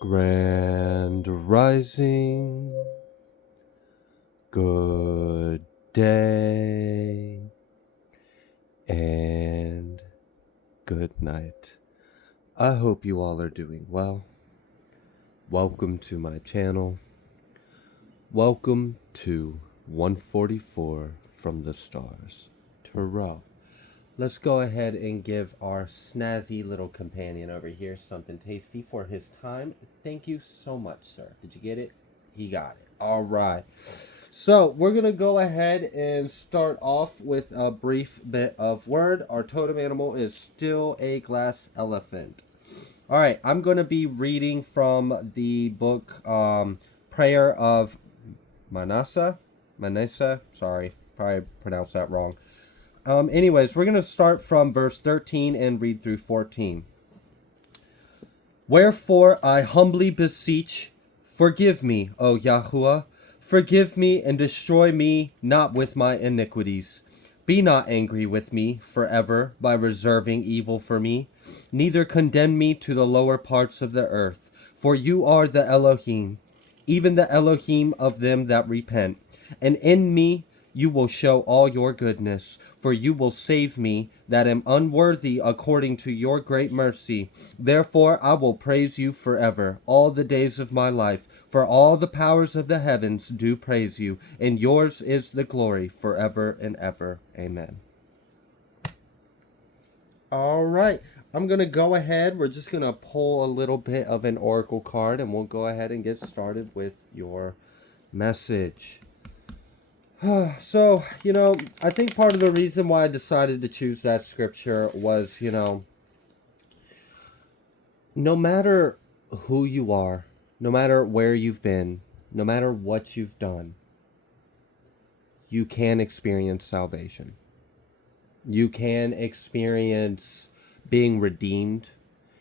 Grand Rising, good day, and good night. I hope you all are doing well. Welcome to my channel. Welcome to 144 from the stars. Tarot. Let's go ahead and give our snazzy little companion over here something tasty for his time. Thank you so much, sir. Did you get it? He got it. All right. So we're going to go ahead and start off with a brief bit of word. Our totem animal is still a glass elephant. All right. I'm going to be reading from the book Prayer of Manasa. Sorry. Probably pronounced that wrong. Anyways, we're going to start from verse 13 and read through 14. Wherefore I humbly beseech, forgive me, O Yahuwah, forgive me and destroy me not with my iniquities. Be not angry with me forever by reserving evil for me, neither condemn me to the lower parts of the earth. For you are the Elohim, even the Elohim of them that repent, and in me you will show all your goodness, for you will save me that am unworthy according to your great mercy. Therefore I will praise you forever, all the days of my life, for all the powers of the heavens do praise you, and yours is the glory forever and ever. Amen. All right, I'm going to go ahead. We're just going to pull a little bit of an oracle card, and we'll go ahead and get started with your message. So, I think part of the reason why I decided to choose that scripture was, no matter who you are, no matter where you've been, no matter what you've done, you can experience salvation. You can experience being redeemed.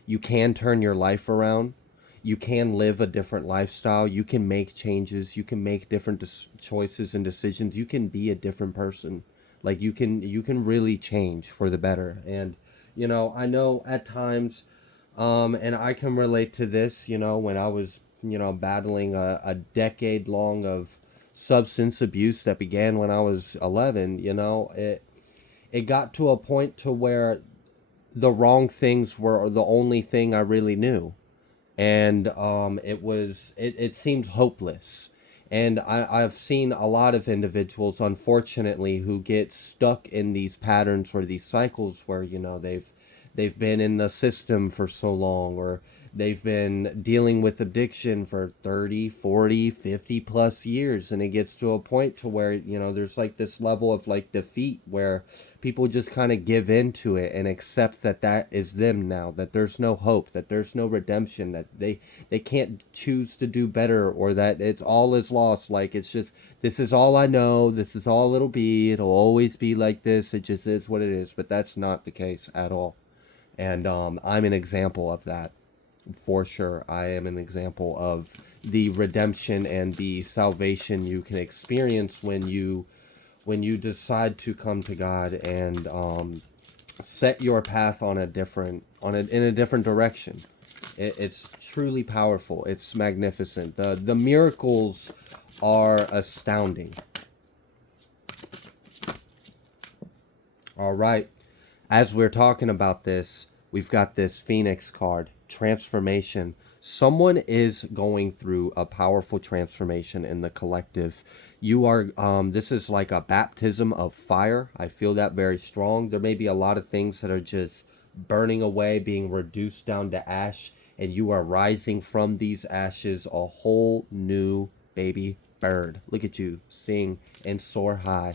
You can turn your life around. You can live a different lifestyle. You can make changes. You can make different choices and decisions. You can be a different person. Like you can really change for the better. And, I know at times, and I can relate to this, when I was, battling a decade long of substance abuse that began when I was 11, it got to a point to where the wrong things were the only thing I really knew. And it seemed hopeless. And I've seen a lot of individuals, unfortunately, who get stuck in these patterns or these cycles where, they've been in the system for so long, or they've been dealing with addiction for 30, 40, 50 plus years. And it gets to a point to where, there's like this level of like defeat where people just kind of give into it and accept that is them now, that there's no hope, that there's no redemption, that they can't choose to do better, or that it's all is lost. Like, it's just, this is all I know, this is all it'll be, it'll always be like this, it just is what it is. But that's not the case at all. And I'm an example of that. For sure, I am an example of the redemption and the salvation you can experience when you decide to come to God and set your path in a different direction. It's truly powerful. It's magnificent. The miracles are astounding. All right, as we're talking about this, we've got this Phoenix card. Transformation. Someone is going through a powerful transformation in the collective. You are this is like a baptism of fire. I feel that very strong. There may be a lot of things that are just burning away, being reduced down to ash, and you are rising from these ashes a whole new baby bird. Look at you, sing and soar high.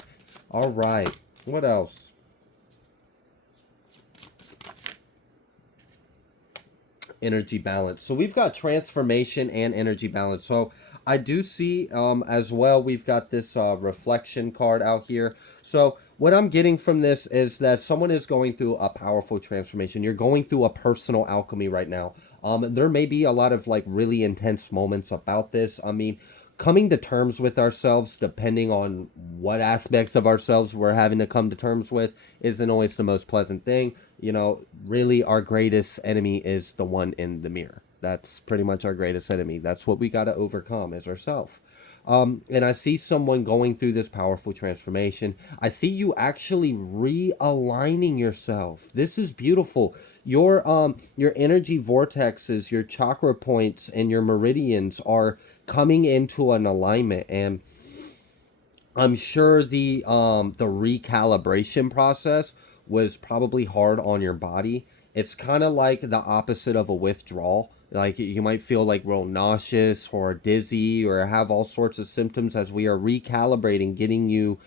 All right, what else? Energy balance. So we've got transformation and energy balance. So I do see as well, we've got this reflection card out here. So what I'm getting from this is that someone is going through a powerful transformation. You're going through a personal alchemy right now. There may be a lot of like really intense moments about this. I mean, coming to terms with ourselves, depending on what aspects of ourselves we're having to come to terms with, isn't always the most pleasant thing. Really, our greatest enemy is the one in the mirror. That's pretty much our greatest enemy. That's what we got to overcome is ourself. And I see someone going through this powerful transformation. I see you actually realigning yourself. This is beautiful. Your energy vortexes, your chakra points, and your meridians are coming into an alignment. And I'm sure the recalibration process was probably hard on your body. It's kind of like the opposite of a withdrawal. Like you might feel like real nauseous or dizzy or have all sorts of symptoms as we are recalibrating, getting you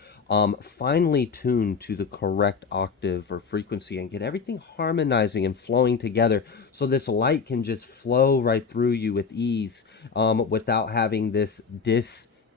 finely tuned to the correct octave or frequency and get everything harmonizing and flowing together so this light can just flow right through you with ease, without having this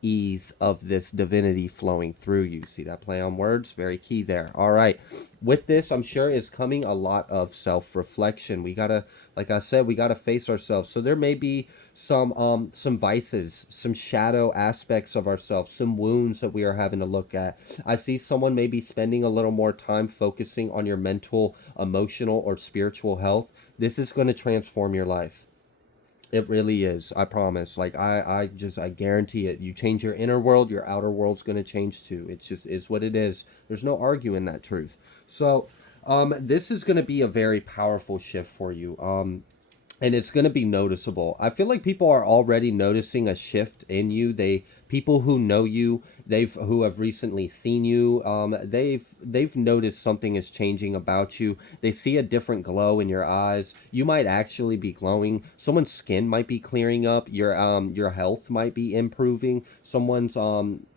ease of this divinity flowing through you. See that play on words? Very key there. All right. With this, I'm sure is coming a lot of self-reflection. We gotta, like I said, we gotta face ourselves. So there may be some vices, some shadow aspects of ourselves, some wounds that we are having to look at. I see someone maybe spending a little more time focusing on your mental, emotional, or spiritual health. This is going to transform your life. It really is. I promise. Like I guarantee it. You change your inner world, your outer world's gonna change too. It just is what it is. There's no arguing that truth. So, this is gonna be a very powerful shift for you. And it's going to be noticeable. I feel like people are already noticing a shift in you. People who know you, who have recently seen you, they've noticed something is changing about you. They see a different glow in your eyes. You might actually be glowing. Someone's skin might be clearing up. Your health might be improving. Someone's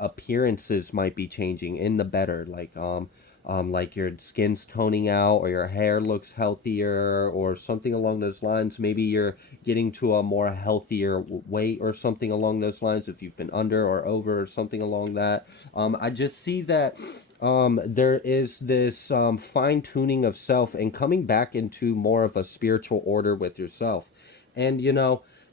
appearances might be changing in the better. Like your skin's toning out or your hair looks healthier or something along those lines. Maybe you're getting to a more healthier weight or something along those lines if you've been under or over or something along that. I just see that there is this fine tuning of self and coming back into more of a spiritual order with yourself. And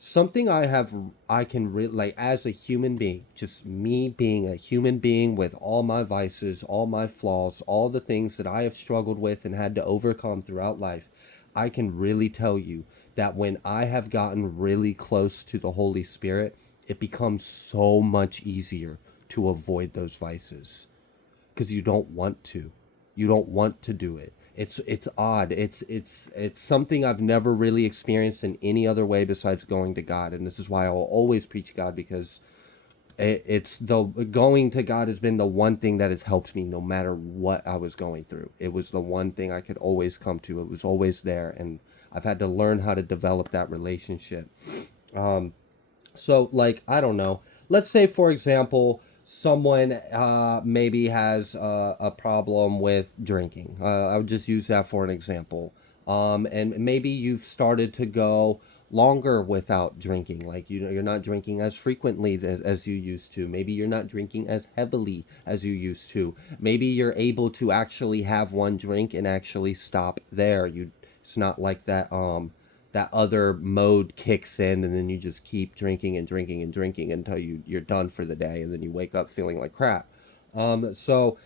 something I can like as a human being, just me being a human being with all my vices, all my flaws, all the things that I have struggled with and had to overcome throughout life. I can really tell you that when I have gotten really close to the Holy Spirit, it becomes so much easier to avoid those vices because you don't want to. You don't want to do it. It's odd. It's something I've never really experienced in any other way besides going to God, and this is why I will always preach God, because it's the going to God has been the one thing that has helped me no matter what I was going through. It was the one thing I could always come to. It was always there, and I've had to learn how to develop that relationship. So, like, I don't know. Let's say, for example, someone maybe has a problem with drinking. I would just use that for an example. And maybe you've started to go longer without drinking. Like, you're not drinking as frequently as you used to. Maybe you're not drinking as heavily as you used to. Maybe you're able to actually have one drink and actually stop there. It's not like that other mode kicks in and then you just keep drinking and drinking and drinking until you're done for the day and then you wake up feeling like crap. So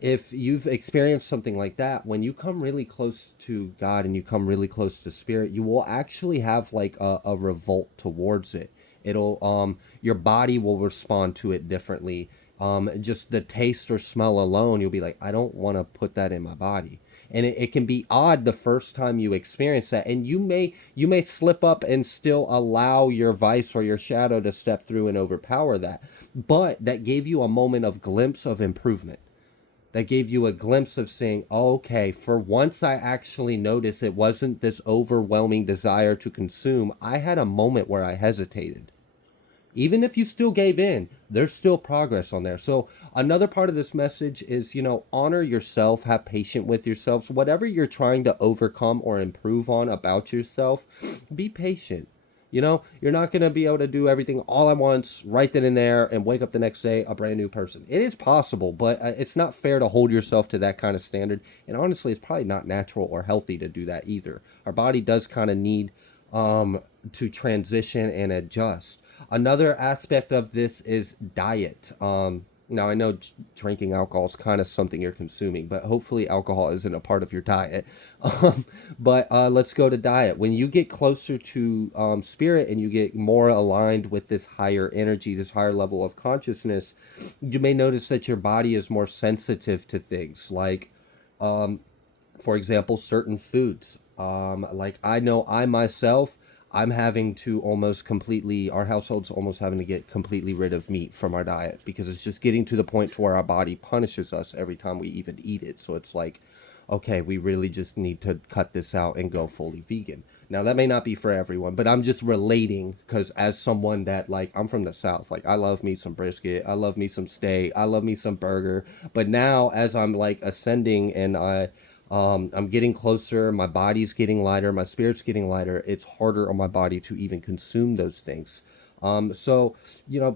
if you've experienced something like that, when you come really close to God and you come really close to Spirit, you will actually have like a revolt towards it. It'll your body will respond to it differently. Just the taste or smell alone, you'll be like, I don't want to put that in my body. And it can be odd the first time you experience that, and you may slip up and still allow your vice or your shadow to step through and overpower that, but that gave you a moment of glimpse of improvement. That gave you a glimpse of saying, oh, okay, for once I actually noticed it wasn't this overwhelming desire to consume. I had a moment where I hesitated. Even if you still gave in, there's still progress on there. So another part of this message is, honor yourself, have patience with yourselves. Whatever you're trying to overcome or improve on about yourself, be patient. You're not going to be able to do everything all at once, right then and there, and wake up the next day a brand new person. It is possible, but it's not fair to hold yourself to that kind of standard. And honestly, it's probably not natural or healthy to do that either. Our body does kind of need to transition and adjust. Another aspect of this is diet. Now, I know drinking alcohol is kind of something you're consuming, but hopefully alcohol isn't a part of your diet. Um, but let's go to diet. When you get closer to spirit and you get more aligned with this higher energy, this higher level of consciousness, you may notice that your body is more sensitive to things like, for example, certain foods. Like I know I myself, I'm having to almost completely, our household's almost having to get completely rid of meat from our diet because it's just getting to the point to where our body punishes us every time we even eat it. So it's like, okay, we really just need to cut this out and go fully vegan. Now that may not be for everyone, but I'm just relating because as someone that like I'm from the South, like I love me some brisket, I love me some steak, I love me some burger. But now as I'm like ascending and I'm getting closer, my body's getting lighter, my spirit's getting lighter, it's harder on my body to even consume those things. So,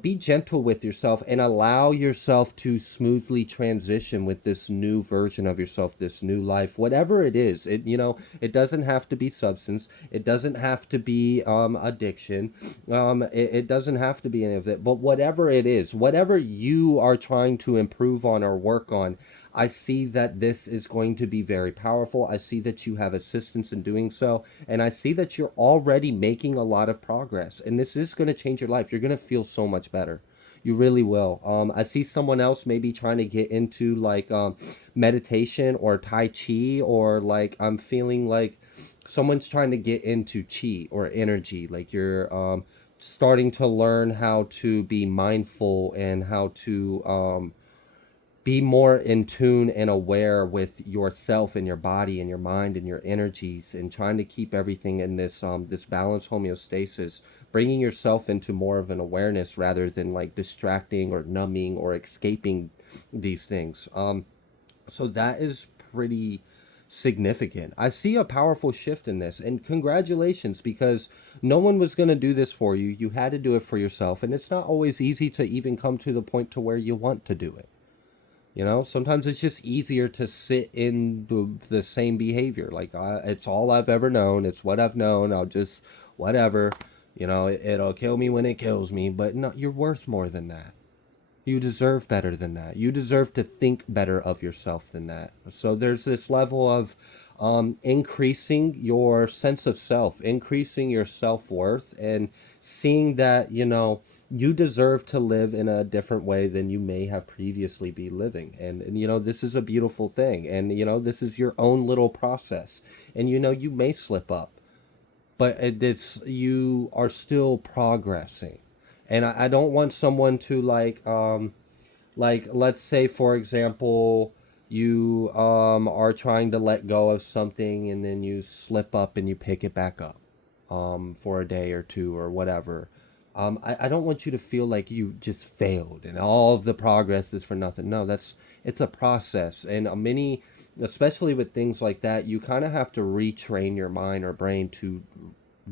be gentle with yourself and allow yourself to smoothly transition with this new version of yourself, this new life, whatever it is. It doesn't have to be substance. It doesn't have to be addiction. It doesn't have to be any of that. But whatever it is, whatever you are trying to improve on or work on, I see that this is going to be very powerful. I see that you have assistance in doing so. And I see that you're already making a lot of progress. And this is going to change your life. You're going to feel so much better. You really will. I see someone else maybe trying to get into like meditation or Tai Chi, or like I'm feeling like someone's trying to get into Chi or energy. Like you're starting to learn how to be mindful and how to be more in tune and aware with yourself and your body and your mind and your energies, and trying to keep everything in this balanced homeostasis, bringing yourself into more of an awareness rather than like distracting or numbing or escaping these things. So that is pretty significant. I see a powerful shift in this, and congratulations, because no one was going to do this for you. You had to do it for yourself, and it's not always easy to even come to the point to where you want to do it. Sometimes it's just easier to sit in the same behavior. Like, it's all I've ever known. It's what I've known. I'll just, whatever. It'll kill me when it kills me. But no, you're worth more than that. You deserve better than that. You deserve to think better of yourself than that. So there's this level of increasing your sense of self, increasing your self worth, and seeing that, you deserve to live in a different way than you may have previously be living. And this is a beautiful thing. And, this is your own little process. And, you may slip up, but it's you are still progressing. And I don't want someone to like let's say for example you are trying to let go of something and then you slip up and you pick it back up for a day or two or whatever. I don't want you to feel like you just failed and all of the progress is for nothing. No, it's a process. And many, especially with things like that, you kind of have to retrain your mind or brain to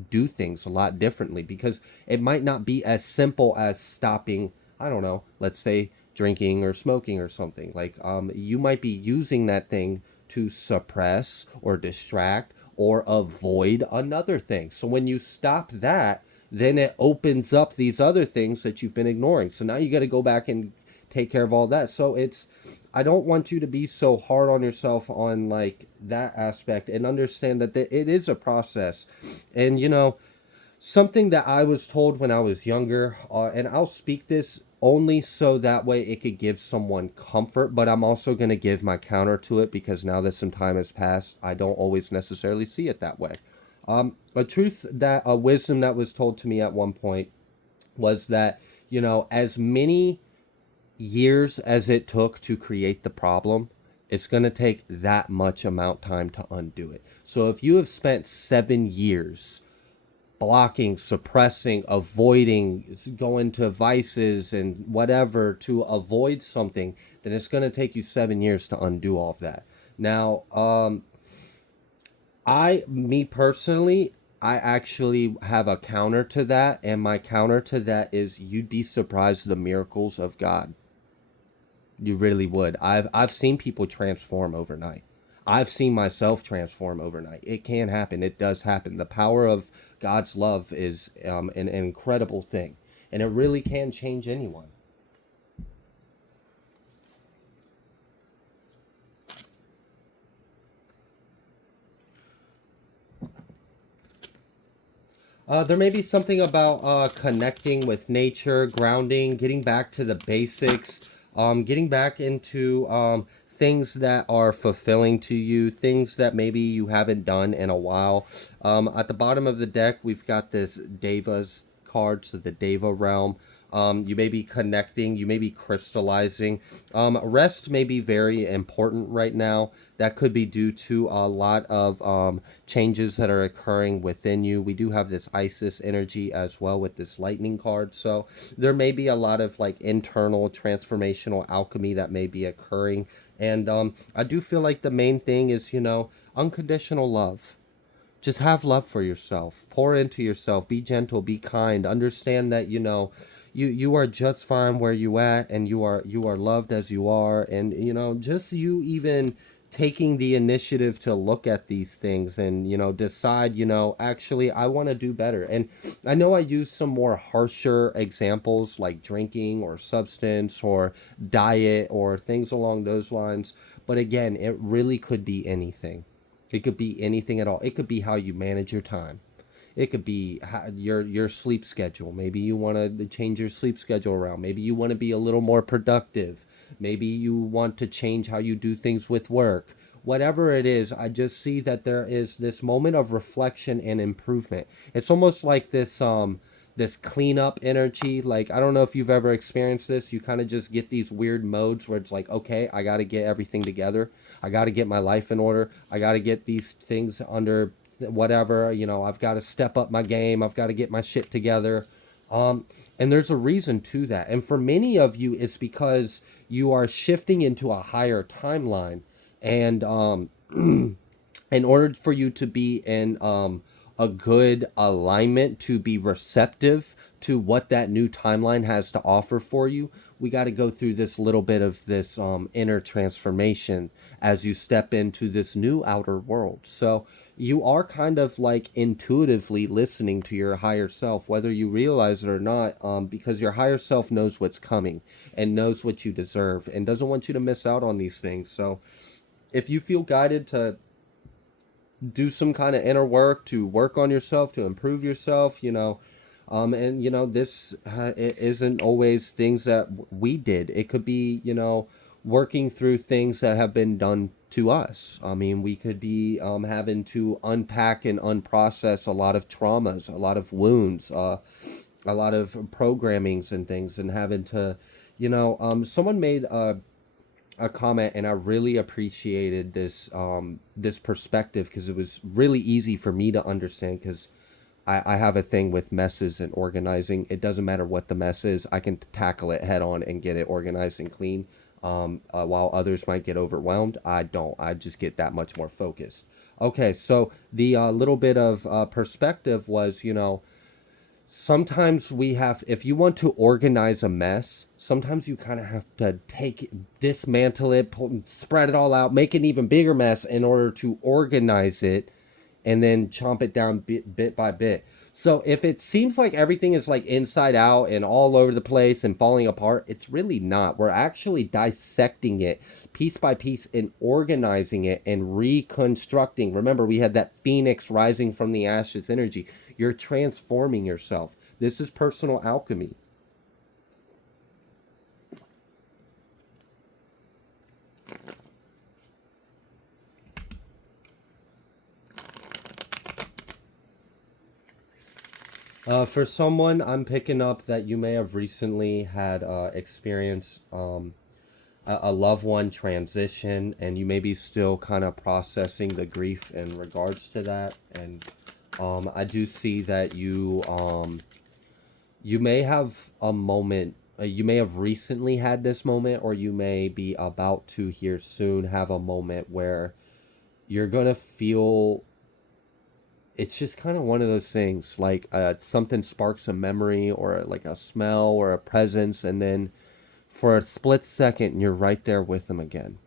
do things a lot differently, because it might not be as simple as stopping, I don't know, let's say drinking or smoking or something. Like you might be using that thing to suppress or distract or avoid another thing. So when you stop that, then it opens up these other things that you've been ignoring. So now you got to go back and take care of all that. So I don't want you to be so hard on yourself on like that aspect, and understand that it is a process. And something that I was told when I was younger, and I'll speak this only so that way it could give someone comfort, but I'm also going to give my counter to it, because now that some time has passed, I don't always necessarily see it that way. A wisdom that was told to me at one point was that, as many years as it took to create the problem, it's going to take that much amount time to undo it. So if you have spent 7 years blocking, suppressing, avoiding, going to vices and whatever to avoid something, then it's going to take you 7 years to undo all of that. Now, me personally, I actually have a counter to that, and my counter to that is you'd be surprised the miracles of God. You really would. I've seen people transform overnight. I've seen myself transform overnight. It can happen. It does happen. The power of God's love is an incredible thing, and it really can change anyone. There may be something about connecting with nature, grounding, getting back to the basics, getting back into things that are fulfilling to you, things that maybe you haven't done in a while. At the bottom of the deck, we've got this Deva's card, so the Deva realm. You may be connecting, you may be crystallizing. Rest may be very important right now. That could be due to a lot of changes that are occurring within you. We do have this Isis energy as well with this lightning card. So there may be a lot of like internal transformational alchemy that may be occurring. And I do feel like the main thing is, unconditional love. Just have love for yourself. Pour into yourself. Be gentle. Be kind. Understand that you are just fine where you at, and you are loved as you are. And just you even taking the initiative to look at these things and decide, actually I want to do better. And I know I use some more harsher examples like drinking or substance or diet or things along those lines, but again, it really could be anything. It could be anything at all. It could be how you manage your time. It could be your sleep schedule. Maybe you want to change your sleep schedule around. Maybe you want to be a little more productive. Maybe you want to change how you do things with work. Whatever it is, I just see that there is this moment of reflection and improvement. It's almost like this cleanup energy. Like, I don't know if you've ever experienced this. You kind of just get these weird modes where it's like, okay, I got to get everything together. I got to get my life in order. I got to get these things under whatever, I've got to step up my game. I've got to get my shit together. And there's a reason to that. And for many of you, it's because you are shifting into a higher timeline. And in order for you to be in a good alignment, to be receptive to what that new timeline has to offer for you, we got to go through this little bit of this inner transformation as you step into this new outer world. So you are kind of like intuitively listening to your higher self, whether you realize it or not, because your higher self knows what's coming and knows what you deserve and doesn't want you to miss out on these things. So if you feel guided to do some kind of inner work, to work on yourself, to improve yourself, and this it isn't always things that we did. It could be, working through things that have been done to us. I mean, we could be having to unpack and unprocess a lot of traumas, a lot of wounds, a lot of programmings and things, and having to, someone made a comment, and I really appreciated this perspective, because it was really easy for me to understand, because I have a thing with messes and organizing. It doesn't matter what the mess is. I can tackle it head on and get it organized and clean. While others might get overwhelmed, I don't. I just get that much more focused. Okay, so the little bit of perspective was, sometimes we have, if you want to organize a mess, sometimes you kind of have to dismantle it, spread it all out, make an even bigger mess in order to organize it, and then chomp it down bit by bit. So if it seems like everything is like inside out and all over the place and falling apart, it's really not. We're actually dissecting it piece by piece and organizing it and reconstructing. Remember, we had that phoenix rising from the ashes energy. You're transforming yourself. This is personal alchemy. For someone, I'm picking up that you may have recently had experience a loved one transition, and you may be still kind of processing the grief in regards to that. And I do see that you may have a moment. You may have recently had this moment, or you may be about to here soon have a moment where you're gonna feel, it's just kind of one of those things, like something sparks a memory or like a smell or a presence, and then for a split second you're right there with them again.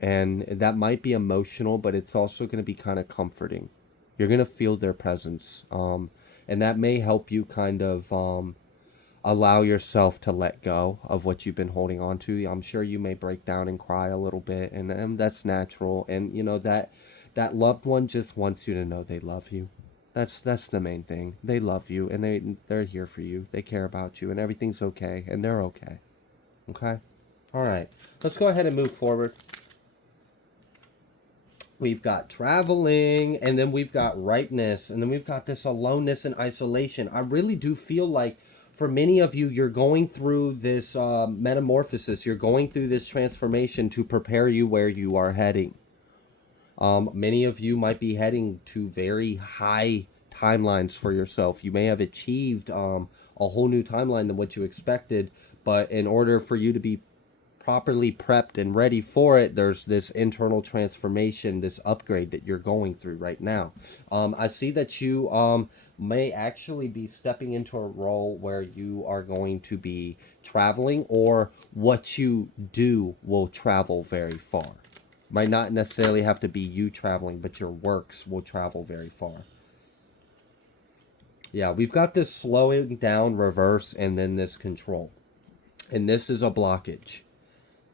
And that might be emotional, but it's also going to be kind of comforting. You're going to feel their presence, and that may help you kind of allow yourself to let go of what you've been holding on to. I'm sure you may break down and cry a little bit, and that's natural. And that loved one just wants you to know they love you. That's the main thing. They love you, and they're here for you. They care about you, and everything's okay, and they're okay. Okay? All right. Let's go ahead and move forward. We've got traveling, and then we've got rightness, and then we've got this aloneness and isolation. I really do feel like for many of you, you're going through this metamorphosis. You're going through this transformation to prepare you where you are heading. Many of you might be heading to very high timelines for yourself. You may have achieved a whole new timeline than what you expected, but in order for you to be properly prepped and ready for it, there's this internal transformation, this upgrade that you're going through right now. I see that you may actually be stepping into a role where you are going to be traveling, or what you do will travel very far. Might not necessarily have to be you traveling, but your works will travel very far. Yeah, we've got this slowing down reverse and then this control. And this is a blockage.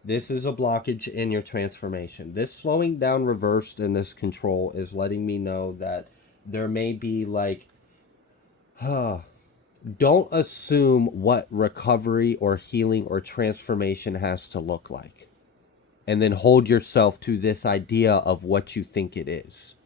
This is a blockage in your transformation. This slowing down reversed and this control is letting me know that there may be like, don't assume what recovery or healing or transformation has to look like. And then hold yourself to this idea of what you think it is.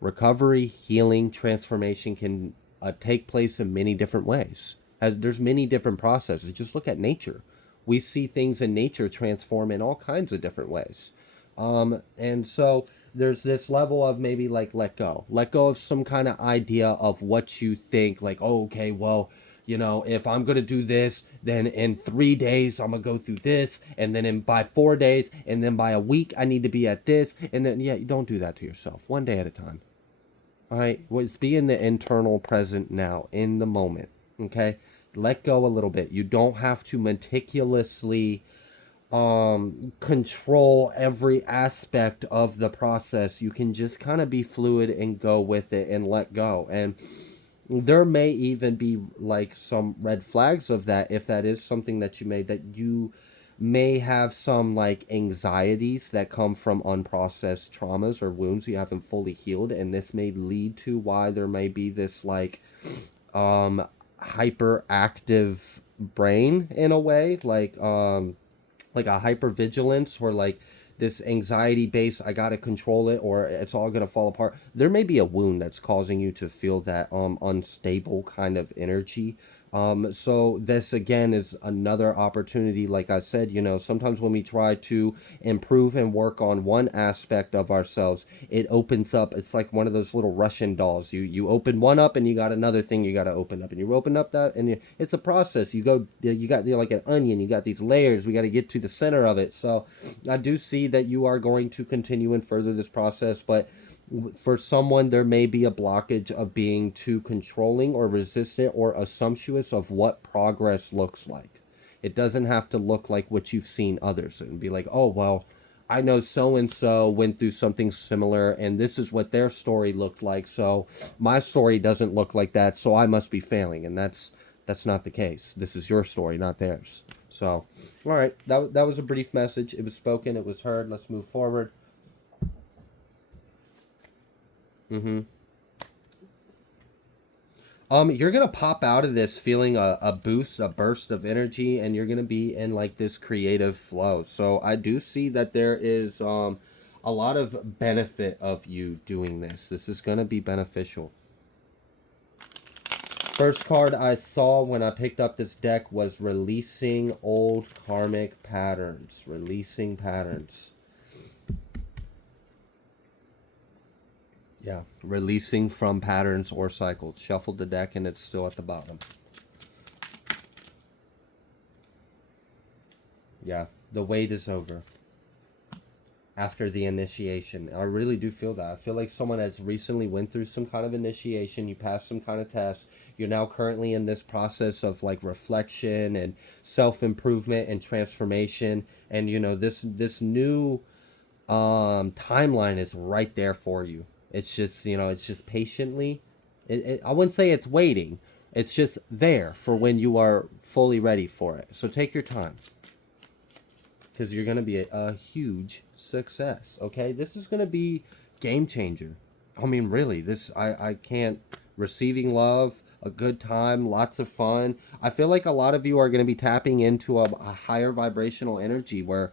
Recovery, healing, transformation can take place in many different ways. There's many different processes. Just look at nature. We see things in nature transform in all kinds of different ways. And so there's this level of maybe like let go of some kind of idea of what you think, like, oh, okay, well, if I'm going to do this, then in 3 days, I'm going to go through this. And then by 4 days, and then by a week, I need to be at this. And then, you don't do that to yourself. One day at a time. All right. Well, it's be in the internal present now, in the moment. Okay. Let go a little bit. You don't have to meticulously control every aspect of the process. You can just kind of be fluid and go with it and let go. And there may even be like some red flags of that, if that is something that you made, that you may have some like anxieties that come from unprocessed traumas or wounds you haven't fully healed, and this may lead to why there may be this like hyperactive brain in a way, like a hypervigilance, or like this anxiety base, I gotta control it or it's all gonna fall apart. There may be a wound that's causing you to feel that unstable kind of energy. So this again is another opportunity. Like I said, sometimes when we try to improve and work on one aspect of ourselves, it opens up. It's like one of those little Russian dolls. You open one up and you got another thing you got to open up, and you open up that, and it's a process. You got like an onion. You got these layers. We got to get to the center of it. So I do see that you are going to continue and further this process, but for someone, there may be a blockage of being too controlling or resistant or assumptuous of what progress looks like. It doesn't have to look like what you've seen others and be like, oh, well, I know so-and-so went through something similar and this is what their story looked like. So my story doesn't look like that. So I must be failing. And that's not the case. This is your story, not theirs. So, all right. That was a brief message. It was spoken. It was heard. Let's move forward. Mm-hmm. You're gonna pop out of this feeling a burst of energy, and you're gonna be in like this creative flow. So I do see that there is a lot of benefit of you doing this. This is gonna be beneficial. First card I saw when I picked up this deck was releasing old karmic patterns. Releasing patterns. Yeah, releasing from patterns or cycles. Shuffled the deck and it's still at the bottom. Yeah, the wait is over. After the initiation. I really do feel that. I feel like someone has recently went through some kind of initiation. You passed some kind of test. You're now currently in this process of like reflection and self-improvement and transformation. And this new timeline is right there for you. It's just, it's just patiently. I wouldn't say it's waiting. It's just there for when you are fully ready for it. So take your time. Because you're going to be a huge success, okay? This is going to be game changer. I mean, really, I can't. Receiving love, a good time, lots of fun. I feel like a lot of you are going to be tapping into a higher vibrational energy where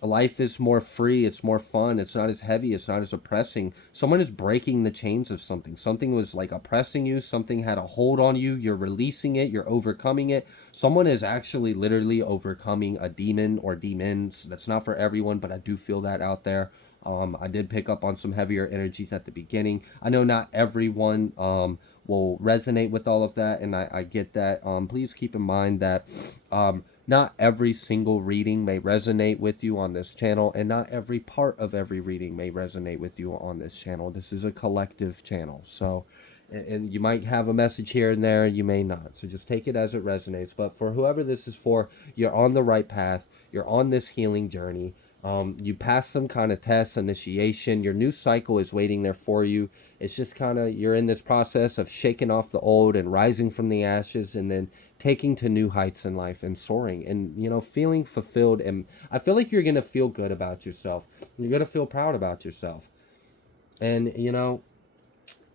life is more free, it's more fun, it's not as heavy, it's not as oppressing. Someone is breaking the chains of something. Something was like oppressing you, something had a hold on you, you're releasing it, you're overcoming it. Someone is actually literally overcoming a demon or demons. That's not for everyone, but I do feel that out there. I did pick up on some heavier energies at the beginning. I know not everyone will resonate with all of that, and I get that. Please keep in mind that not every single reading may resonate with you on this channel, and not every part of every reading may resonate with you on this channel. This is a collective channel, so and you might have a message here and there, you may not. So just take it as it resonates. But for whoever this is for, you're on the right path. You're on this healing journey. You pass some kind of test, initiation. Your new cycle is waiting there for you. It's just kind of, you're in this process of shaking off the old and rising from the ashes, and then taking to new heights in life and soaring and, you know, feeling fulfilled. And I feel like you're going to feel good about yourself. You're going to feel proud about yourself. And, you know,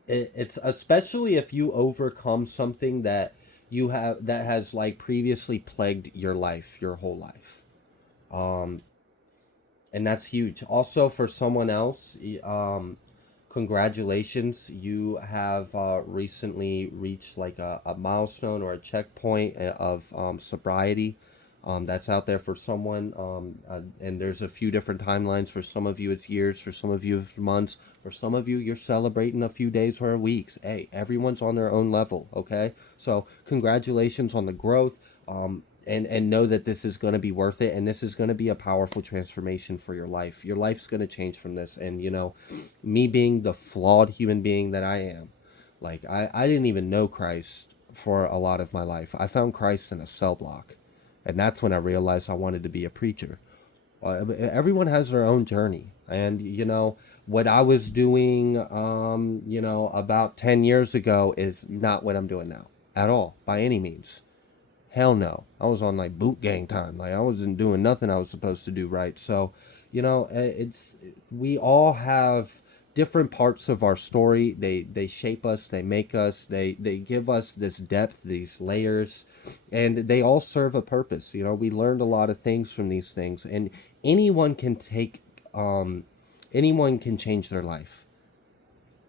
it's especially if you overcome something that you have that has like previously plagued your life, your whole life. Um, and that's huge. Also, for someone else, congratulations, you have recently reached like a milestone or a checkpoint of sobriety. That's out there for someone, and there's a few different timelines. For some of you it's years, for some of you it's months, for some of you you're celebrating a few days or weeks. Hey, everyone's on their own level, okay? So congratulations on the growth. And know that this is going to be worth it, and this is going to be a powerful transformation for your life. Your life's going to change from this. And, you know, me being the flawed human being that I am, like, I didn't even know Christ for a lot of my life. I found Christ in a cell block, and that's when I realized I wanted to be a preacher. Everyone has their own journey, and, you know, what I was doing, you know, about 10 years ago is not what I'm doing now at all, by any means. Hell no. I was on like boot gang time. Like I wasn't doing nothing I was supposed to do right. So, you know, we all have different parts of our story. They shape us, they make us, they give us this depth, these layers, and they all serve a purpose. You know, we learned a lot of things from these things, and anyone can take anyone can change their life.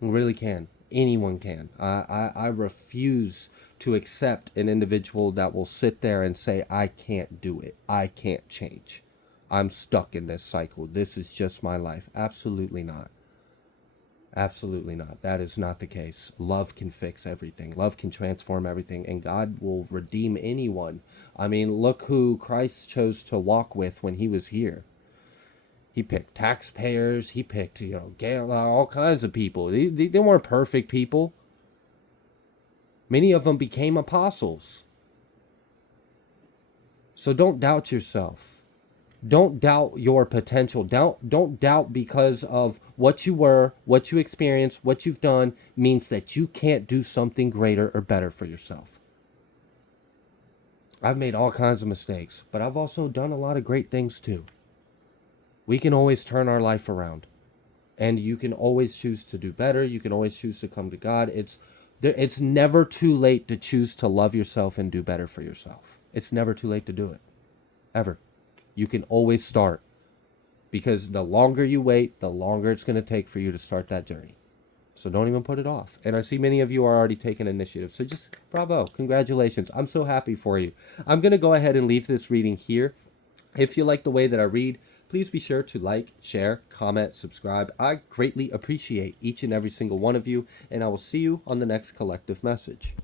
Really can. Anyone can. I refuse to accept an individual that will sit there and say, I can't do it. I can't change. I'm stuck in this cycle. This is just my life. Absolutely not. Absolutely not. That is not the case. Love can fix everything. Love can transform everything, and God will redeem anyone. I mean, look who Christ chose to walk with when he was here. He picked taxpayers. He picked, you know, all kinds of people. They weren't perfect people. Many of them became apostles. So don't doubt yourself. Don't doubt your potential. Don't doubt because of what you were, what you experienced, what you've done means that you can't do something greater or better for yourself. I've made all kinds of mistakes, but I've also done a lot of great things too. We can always turn our life around, and you can always choose to do better. You can always choose to come to God. It's never too late to choose to love yourself and do better for yourself. It's never too late to do it, ever. You can always start, because the longer you wait, the longer it's going to take for you to start that journey. So don't even put it off. And I see many of you are already taking initiative. So just bravo. Congratulations. I'm so happy for you. I'm going to go ahead and leave this reading here. If you like the way that I read, please be sure to like, share, comment, subscribe. I greatly appreciate each and every single one of you, and I will see you on the next collective message.